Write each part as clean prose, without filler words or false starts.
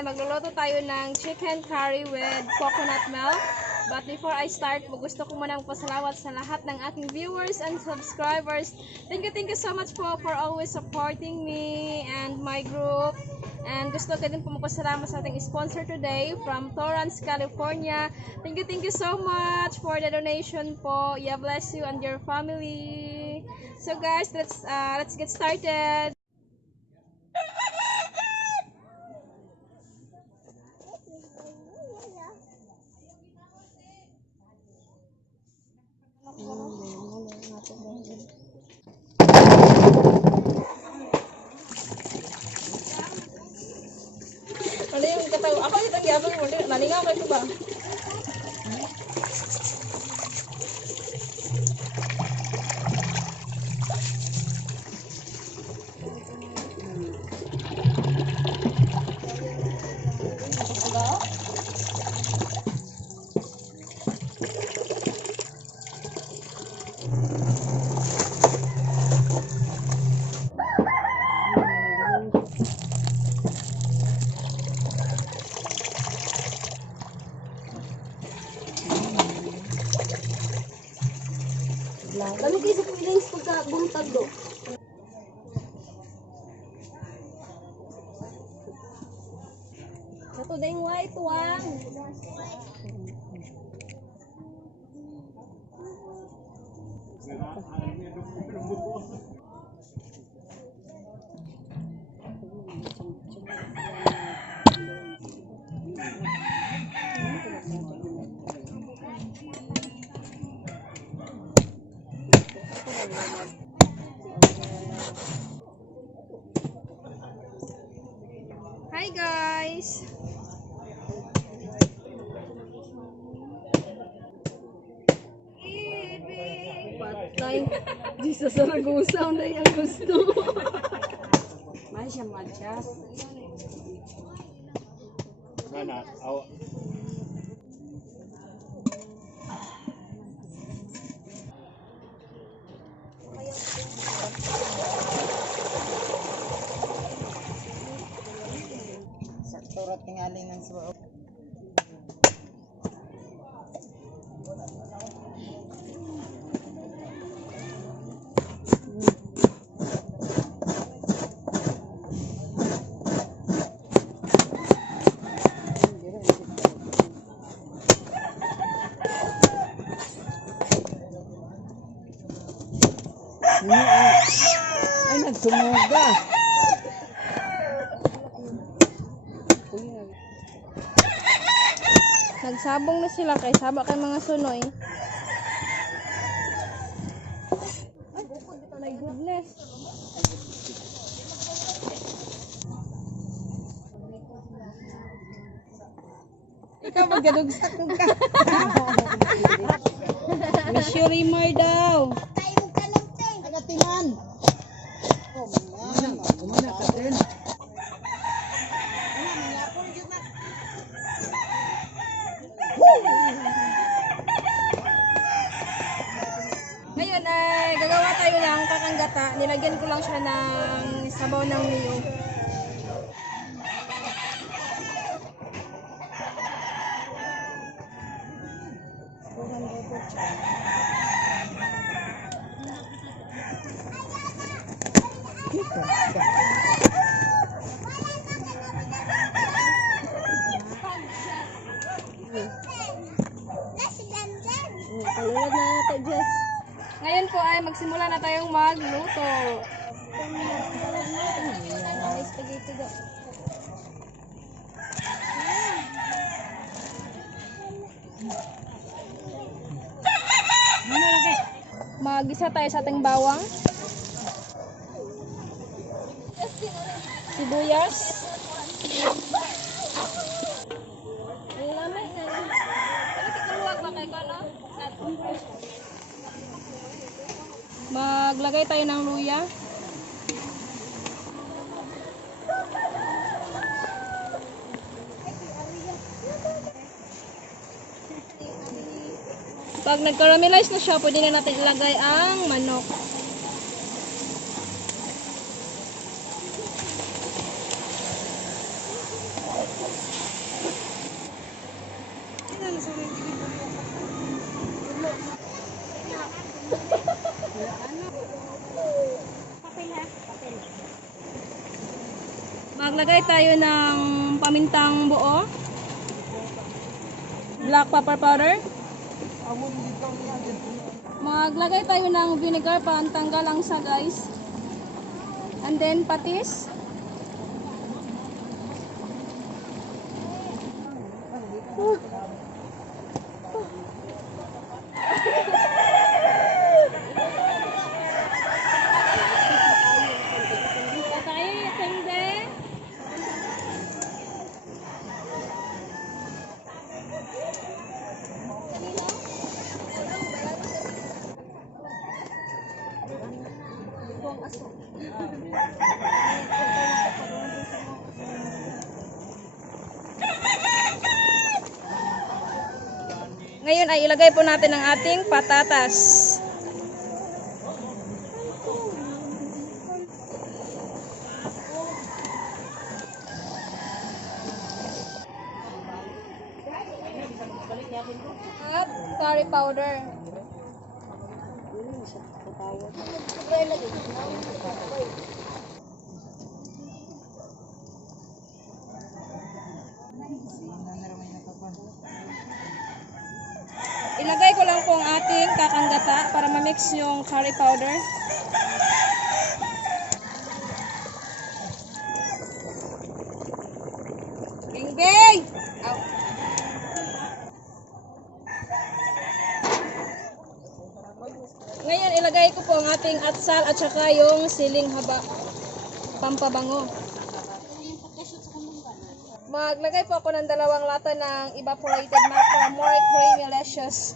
ay magluluto tayo ng chicken curry with coconut milk. But before I start, gusto ko munang pasalamat sa lahat ng aking viewers and subscribers. Thank you so much po for always supporting me and my group. And gusto ko din po magpasalamat sa ating sponsor today from Torrance, California. Thank you so much for the donation po. God bless you and your family. So guys, let's get started. Ano yung katawa? Ako yung tanggapin mo. Nalingaw kayo ba? Kami kayo sa feelings pagka-buntag do. Sa tudeng white wang. Hi guys! Patay. Di sa Saragosa na yung gusto. May siya matchas. Mana? Aw. Turot tingaling ng suo. Ay, nagsumuga. Nagsabong na sila kay saba kay mga sunoy. My goodness. Ikaw maggadugsak ka. Miss you Rimar daw. Agatinan. Kumana ka din. Ngayon ay gagawa tayo ng kakanggata. Nilagyan ko lang siya ng sabaw ng niyog. Kalulad na natin, Jess. Ngayon po ay magsimula na tayong magluto. Spaghetti daw. Mag-isa tayo sa ating bawang. Sibuyas. Maglagay tayo ng luya. Pag nag-caramelize na siya, pwede na natin ilagay ang manok. Maglagay tayo ng pamintang buo. Black pepper powder. Maglagay tayo ng vinegar para tanggal ang sa guys. And then patis. Ngayon ay ilagay po natin ang ating patatas. At curry powder. Ilagay ko lang po ang ating kakanggata para ma-mix yung curry powder. Bing-bing! Ngayon, ilagay ko po ang ating atsal at saka yung siling haba, pampabango. Maglagay po ako ng 2 lata ng evaporated milk para more creamy luscious.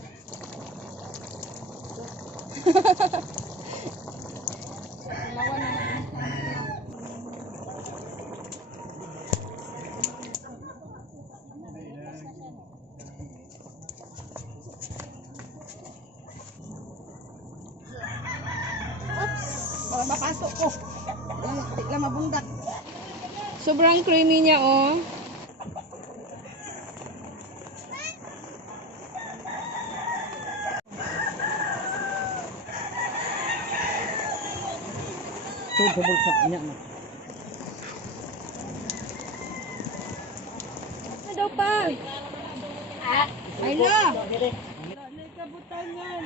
Para mapasok ko. Lang mabundak. Sobrang creamy niya, oh. Subok sa kanya na. Ano daw pa? Ay na! Nagkabutangan.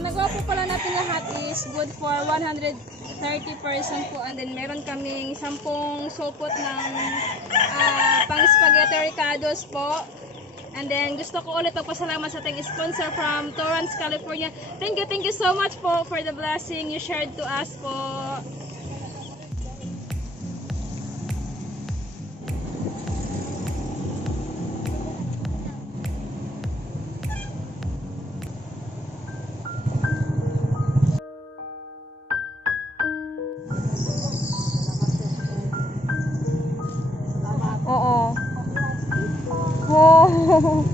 Ang nagawa po pala natin lahat is good for 130% po, and then meron kaming 10 supot ng pang spaghetti ricados po. And then gusto ko ulit magpasalamat sa ating sponsor from Torrance, California. Thank you so much po for the blessing you shared to us po. Oo. Oh.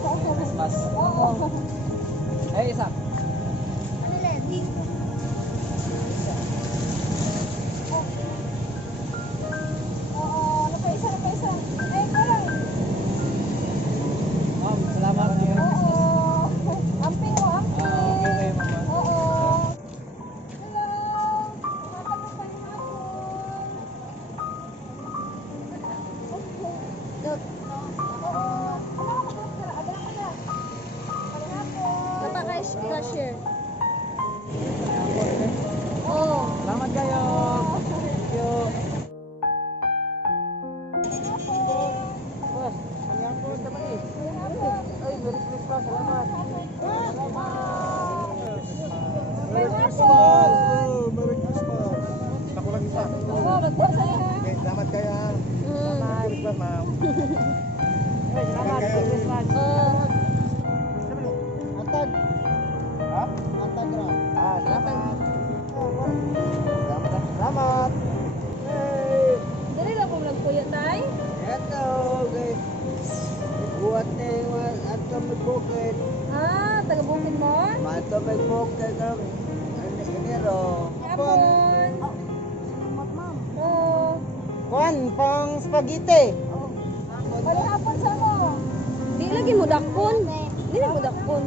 Christmas. Oo. Eh, isa. Ano ulit? Oo, ano pa isa, ano pa isa? Ay, parang. Ma'am, salamat. Oo. Amping mo, amping. Okay, mama. Oo. Hello. Nakakabot pa yung hapon. Dot. Oo. Abala ka na. Papa cashier. Oo. Salamat kayo. Thank you. Boss, ano yan po naman eh? Ay, Merry Christmas. Salamat. Merry Christmas. Merry Christmas. Ako lang isa. Oo, magbasa niya. Okay, salamat kaya. Merry Christmas, ma'am. Ay, salamat. Merry Christmas. Atag. Ha? Atag ra. Ah, salamat. Salamat. Hey. Dali lang kung nagpuyo tayo. Eto, guys. Buat na yung ato may bukid. Ah, taga-bukid mo? Mato may bukid ng Enero. Hapon. Oo. Kwan, pang spaghetti. Bali hapon sa mo. Di lagi mo dakpon. Di lagi mo dakpon.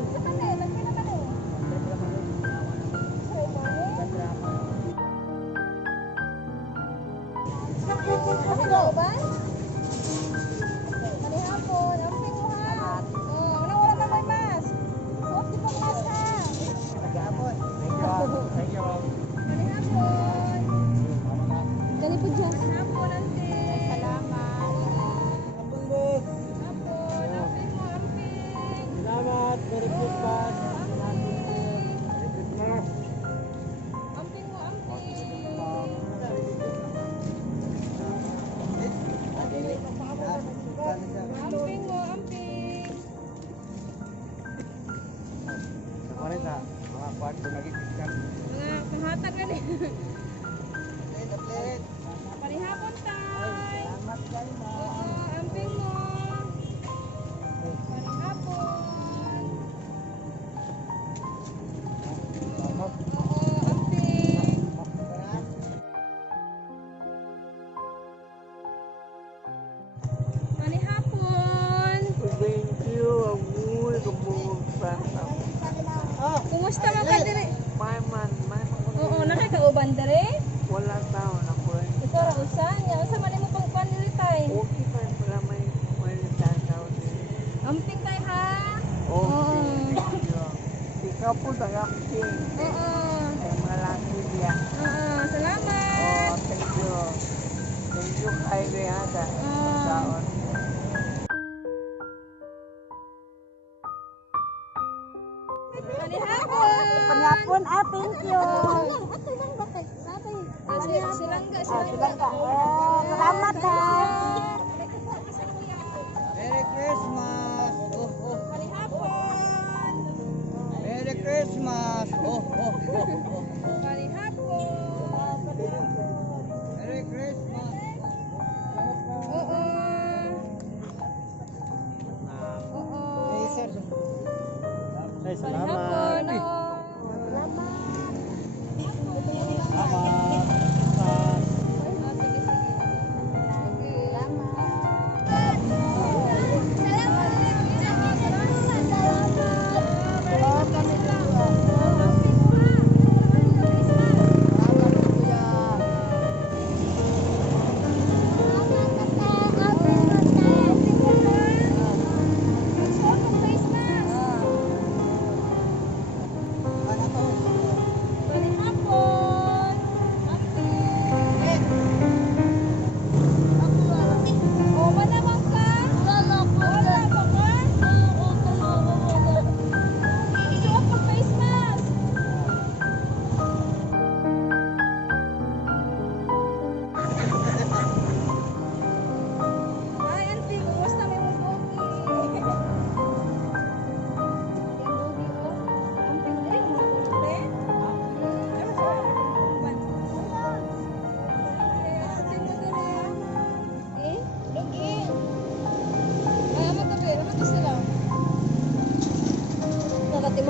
Hello, ba? Bali hapon, amping mo ha. Oh, wala na may mask. Suot di pang mask ha. Thank you. Bali hapon. Dali po dyan. Bali hapon, ante. Salamat. Hapon, boss. Hapon, amping mo, amping. Salamat. Merry Christmas. Merry Christmas. Amping mo, amping. Amping mo, amping. Ako rin sa mga kwarto nagkikiskan. Mga pahatag na din. Plate. Parihapon tay. Salamat kayo, ma'am. Oo, amping mo. Parihapon. Oo, amping. Parihapon. Thank you. Amoy, kabuksan. Kumusta man ka dire? Man. Oo, nakakauban dire? Wala tao na po. Ito ra usan, nya usa man imo pang panilitan. Okay pa pala may tao din. Amping tay ha. Okay, thank you. Ikaw po sa amping. Oo. Ay mga laki niya. Oo, salamat. Oh, thank you. Thank you kay Rehada. Taon. Parihapon. Panghapon, thank you. Silangga. Salamat ha. Merry Christmas. Parihapon. Merry Christmas. Parihapon. Merry Christmas. Oo. Oo. Ay, Parihapon. Oo. Salamat. Sige.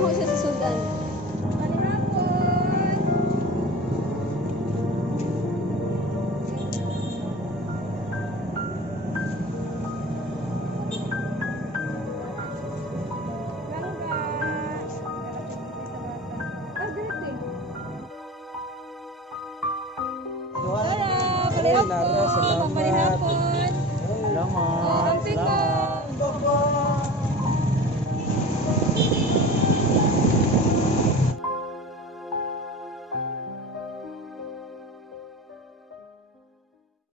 maho siya sa sudan. Duha. Tara, Ay, nara, salamat. pampalihapon.